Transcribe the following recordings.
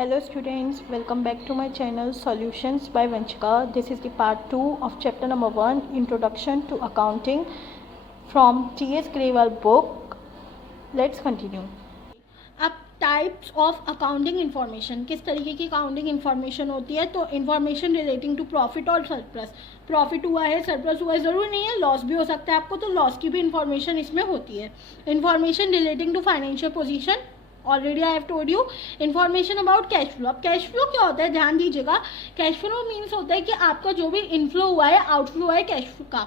Hello students, welcome back to my channel Solutions by Vanchika. This is the part 2 of chapter number 1, Introduction to Accounting from T.S. Grewal book. Let's continue. अब types of accounting information, किस तरीके की accounting information होती है। तो information relating to profit और surplus, profit हुआ है सरप्लस हुआ है, ज़रूरी नहीं है लॉस भी हो सकता है आपको, तो लॉस की भी इन्फॉर्मेशन इसमें होती है। Information relating to financial position, already I have told you. Information about cash flow, अब कैश फ्लो क्या होता है ध्यान दीजिएगा। कैश फ्लो मीन्स होता है कि आपका जो भी इनफ्लो हुआ है आउटफ्लो हुआ है कैश फ्लो का।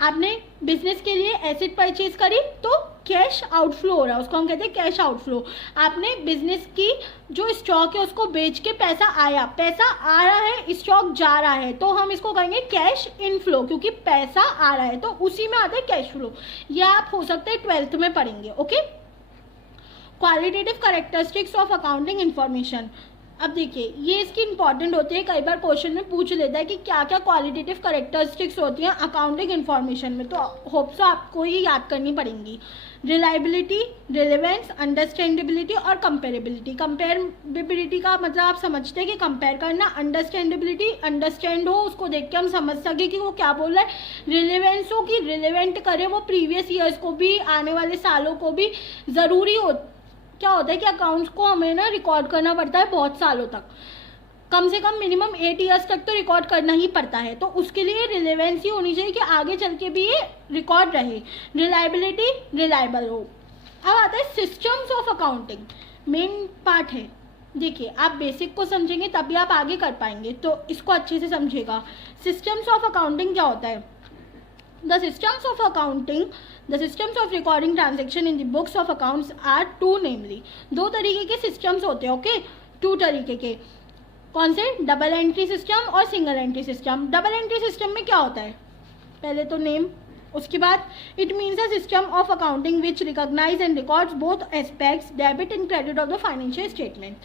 आपने बिजनेस के लिए एसेट परचेज करी तो कैश आउटफ्लो हो रहा है, उसको हम कहते हैं कैश आउटफ्लो। आपने बिजनेस की जो स्टॉक है उसको बेच के पैसा आया, पैसा आ रहा है स्टॉक जा रहा है, तो हम इसको कहेंगे कैश इनफ्लो, क्योंकि पैसा आ रहा है तो उसी में आता है कैश फ्लो। यह आप हो सकता है 12th में पढ़ेंगे। Okay, qualitative characteristics of accounting information. अब देखिए ये इसकी इंपॉर्टेंट होती है, कई बार क्वेश्चन में पूछ लेता है कि क्या क्या क्वालिटेटिव कैरेक्टरिस्टिक्स होती हैं अकाउंटिंग इन्फॉर्मेशन में, तो होप सो आपको ये याद करनी पड़ेंगी। रिलायबिलिटी, रिलेवेंस, अंडरस्टैंडेबिलिटी और कंपेरेबिलिटी। कंपेरेबिलिटी का मतलब आप समझते हैं कि कंपेयर करना, अंडरस्टैंडेबिलिटी अंडरस्टैंड हो उसको देख के हम समझ सके कि वो क्या बोल रहा है, रिलेवेंस हो कि रिलेवेंट करे वो प्रीवियस ईयर्स को भी आने वाले सालों को भी। ज़रूरी हो क्या होता है कि अकाउंट्स को हमें ना रिकॉर्ड करना पड़ता है बहुत सालों तक, कम से कम मिनिमम 8 ईयर्स तक तो रिकॉर्ड करना ही पड़ता है, तो उसके लिए रिलेवेंसी होनी चाहिए कि आगे चल के भी ये रिकॉर्ड रहे। रिलायबिलिटी, रिलायबल हो। अब आता है systems of accounting, main part है। देखिए आप बेसिक को समझेंगे तभी आप आगे कर पाएंगे, तो इसको अच्छे से समझिएगा। सिस्टम्स ऑफ अकाउंटिंग क्या होता है। The systems of accounting, the systems of recording transaction in the books of accounts are two, namely दो तरीके के systems होते हैं। ओके, 2 तरीके के। कौन से, डबल एंट्री सिस्टम और single entry system. Double entry system में क्या होता है, पहले तो नेम, उसके बाद it means a system of accounting which recognise and records both aspects debit and credit of the financial statement.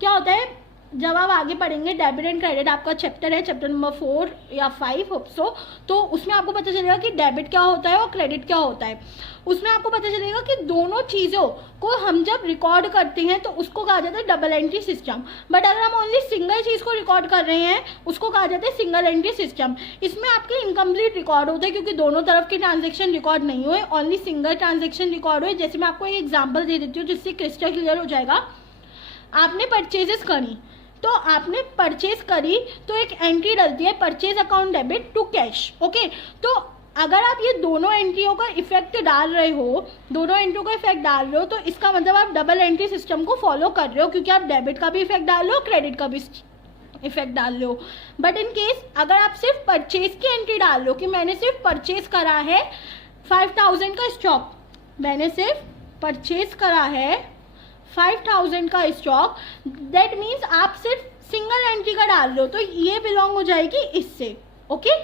क्या होता है, जब आप आगे पढ़ेंगे डेबिट एंड क्रेडिट, आपका चैप्टर है चैप्टर नंबर 4 या 5 होप सो, तो उसमें आपको पता चलेगा कि डेबिट क्या होता है और क्रेडिट क्या होता है। उसमें आपको पता चलेगा कि दोनों चीज़ों को हम जब रिकॉर्ड करते हैं तो उसको कहा जाता है डबल एंट्री सिस्टम, बट अगर हम ओनली सिंगल चीज़ को रिकॉर्ड कर रहे हैं उसको कहा जाता है सिंगल एंट्री सिस्टम। इसमें आपके इनकम्प्लीट रिकॉर्ड होते हैं क्योंकि दोनों तरफ के ट्रांजेक्शन रिकॉर्ड नहीं हुए, ओनली सिंगल ट्रांजेक्शन रिकॉर्ड हुए। जैसे मैं आपको एक एग्जाम्पल दे देती हूँ जिससे क्रिस्टल क्लियर हो जाएगा। आपने परचेजेस करी, तो आपने परचेज करी तो एक एंट्री डलती है purchase account debit to cash. Okay, तो अगर आप ये दोनों एंट्रियों का इफेक्ट डाल रहे हो, दोनों एंट्रियों का इफेक्ट डाल रहे हो, तो इसका मतलब आप डबल एंट्री सिस्टम को फॉलो कर रहे हो, क्योंकि आप डेबिट का भी इफेक्ट डाल रहे हो क्रेडिट का भी इफेक्ट डाल रहे हो। बट इन केस अगर आप सिर्फ परचेज की एंट्री डाल रहे हो कि मैंने सिर्फ परचेज करा है 5000 का स्टॉक, मैंने सिर्फ परचेज करा है 5000 का स्टॉक, दैट मीन्स आप सिर्फ सिंगल एंट्री का डाल रहे हो, तो ये बिलोंग हो जाएगी इससे। Okay,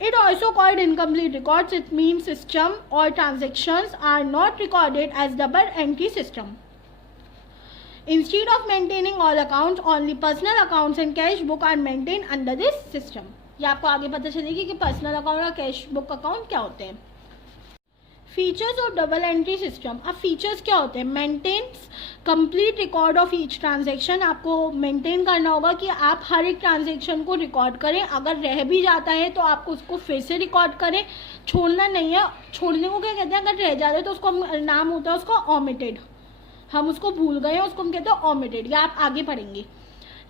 it also called incomplete records, it means system और transactions are not recorded as double entry system. Instead of maintaining all accounts, only personal accounts and cash book are maintain under this system. ये आपको आगे पता चलेगी कि personal account और cash book account क्या होते हैं। Features of double entry system, अब फीचर्स क्या होते हैं, maintains complete record of each transaction. आपको मेंटेन करना होगा कि आप हर एक ट्रांजैक्शन को रिकॉर्ड करें, अगर रह भी जाता है तो आपको उसको फिर से रिकॉर्ड करें, छोड़ना नहीं है। छोड़ने को क्या कहते हैं, अगर रह जाता है तो उसको नाम होता है उसका ओमिटेड, हम उसको भूल गए हैं उसको हम कहते हैं ओमिटेड, या आप आगे पढ़ेंगे।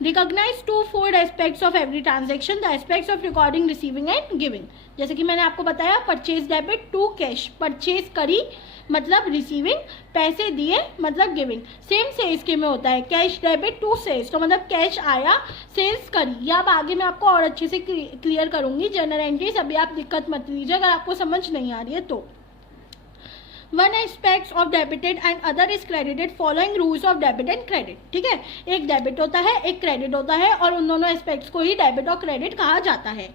Recognize 2-fold aspects of every transaction, the aspects of recording, receiving and giving। जैसे कि मैंने आपको बताया purchase debit to cash, purchase करी मतलब रिसीविंग, पैसे दिए मतलब गिविंग। सेम सेल्स के में होता है कैश डेबिट टू सेल्स, तो मतलब कैश आया सेल्स करी। या अब आगे मैं आपको और अच्छे से क्लियर करूंगी जनरल एंट्रीज, अभी आप दिक्कत मत लीजिए अगर आपको समझ नहीं आ रही है तो। One aspects of debited and other is credited following rules of debit and credit. ठीक है, एक डेबिट होता है एक क्रेडिट होता है और उन दोनों एस्पेक्ट्स को ही डेबिट और क्रेडिट कहा जाता है।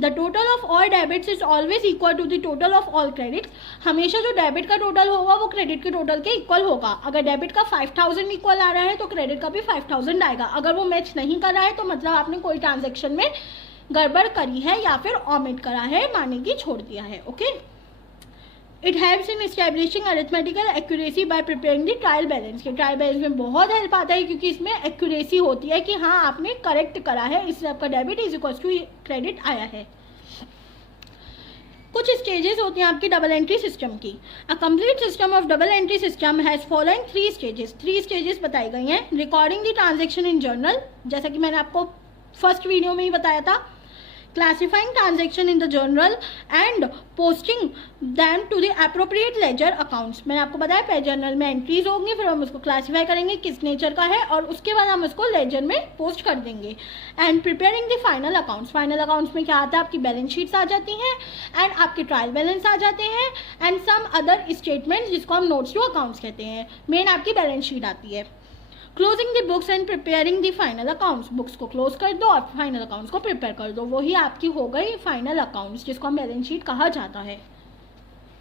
The total of all debits is always equal to the total of all credits. हमेशा जो डेबिट का टोटल होगा वो क्रेडिट के टोटल के इक्वल होगा। अगर डेबिट का 5000 इक्वल आ रहा है तो क्रेडिट का भी 5000 आएगा। अगर वो मैच नहीं कर रहा है तो मतलब आपने कोई ट्रांजेक्शन में गड़बड़ करी है या फिर ओमिट करा है, माने की छोड़ दिया है। Okay, it helps in establishing arithmetical accuracy bye preparing the trial balance. के ट्रायल बैलेंस में बहुत हेल्प आता है क्योंकि इसमें एक्यूरेसी होती है कि हाँ आपने करेक्ट करा है, इसलिए आपका debit is equal to credit आया है। कुछ स्टेजेस होती हैं आपकी डबल एंट्री सिस्टम की। A complete system of double entry system has following 3 stages. 3 stages बताई गई हैं। Recording the transaction in journal, जैसा कि मैंने आपको फर्स्ट वीडियो में ही बताया था। Classifying transaction in the journal and posting them to the appropriate ledger accounts. मैंने आपको बताया पहले जर्नल में एंट्रीज होंगी, फिर हम उसको क्लासीफाई करेंगे किस नेचर का है और उसके बाद हम उसको लेजर में पोस्ट कर देंगे। And preparing the final accounts. Final accounts में क्या आता है, आपकी बैलेंस शीट्स आ जाती हैं एंड आपके ट्रायल बैलेंस आ जाते हैं एंड सम अदर स्टेटमेंट्स जिसको हम नोट्स टू अकाउंट्स कहते हैं। मेन आपकी बैलेंस शीट आती है। Closing the books and preparing the final accounts. Books को क्लोज कर दो और फाइनल अकाउंट्स को प्रिपेयर कर दो, वही आपकी हो गई फाइनल अकाउंट्स जिसको हम बैलेंस शीट कहा जाता है।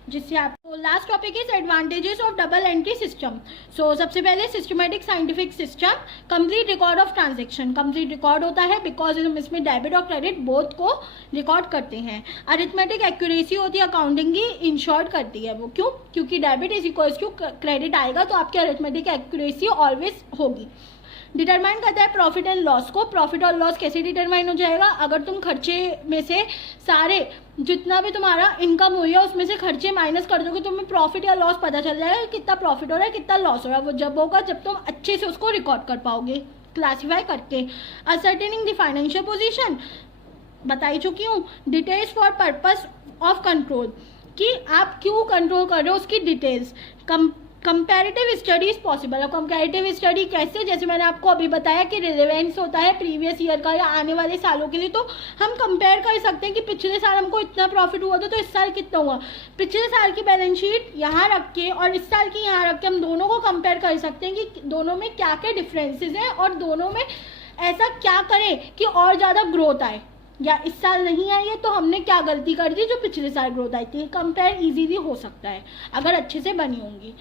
जिससे आपको last topic is advantages of double entry system. So सबसे पहले systematic scientific system, complete record of transaction. Complete record होता है बिकॉज हम इसमें डेबिट और क्रेडिट बोथ को रिकॉर्ड करते हैं। अरिथमेटिक एक्यूरेसी होती है, अकाउंटिंग की इंश्योर्ड करती है वो। क्यों? क्योंकि debit is equals to credit आएगा तो आपकी अरिथमेटिक एक्यूरेसी ऑलवेज होगी। डिटरमाइन करता है प्रॉफिट एंड लॉस को। प्रॉफिट और लॉस कैसे डिटरमाइन हो जाएगा, अगर तुम खर्चे में से सारे जितना भी तुम्हारा इनकम हुई है उसमें से खर्चे माइनस कर दोगे तो तुम्हें प्रॉफिट या लॉस पता चल जाएगा कितना प्रॉफिट हो रहा है कितना लॉस हो रहा है। वो जब होगा जब तुम अच्छे से उसको रिकॉर्ड कर पाओगे क्लासीफाई करके। असर्टेनिंग द फाइनेंशियल पोजीशन बताई चुकी हूँ। Details for purpose of control, कि आप क्यों कंट्रोल कर रहे हो उसकी details. Comparative study is possible. अब कंपैरेटिव स्टडी कैसे, जैसे मैंने आपको अभी बताया कि रिलेवेंस होता है प्रीवियस ईयर का या आने वाले सालों के लिए, तो हम कंपेयर कर सकते हैं कि पिछले साल हमको इतना प्रॉफिट हुआ था तो इस साल कितना हुआ। पिछले साल की बैलेंस शीट यहाँ रख के और इस साल की यहाँ रख के हम दोनों को कंपेयर कर सकते हैं कि दोनों में क्या क्या डिफरेंसेस हैं और दोनों में ऐसा क्या करें कि और ज़्यादा ग्रोथ आए, या इस साल नहीं आई है तो हमने क्या गलती कर दी जो पिछले साल ग्रोथ आई थी। कंपेयर इजीली हो सकता है अगर अच्छे से बनी होंगी।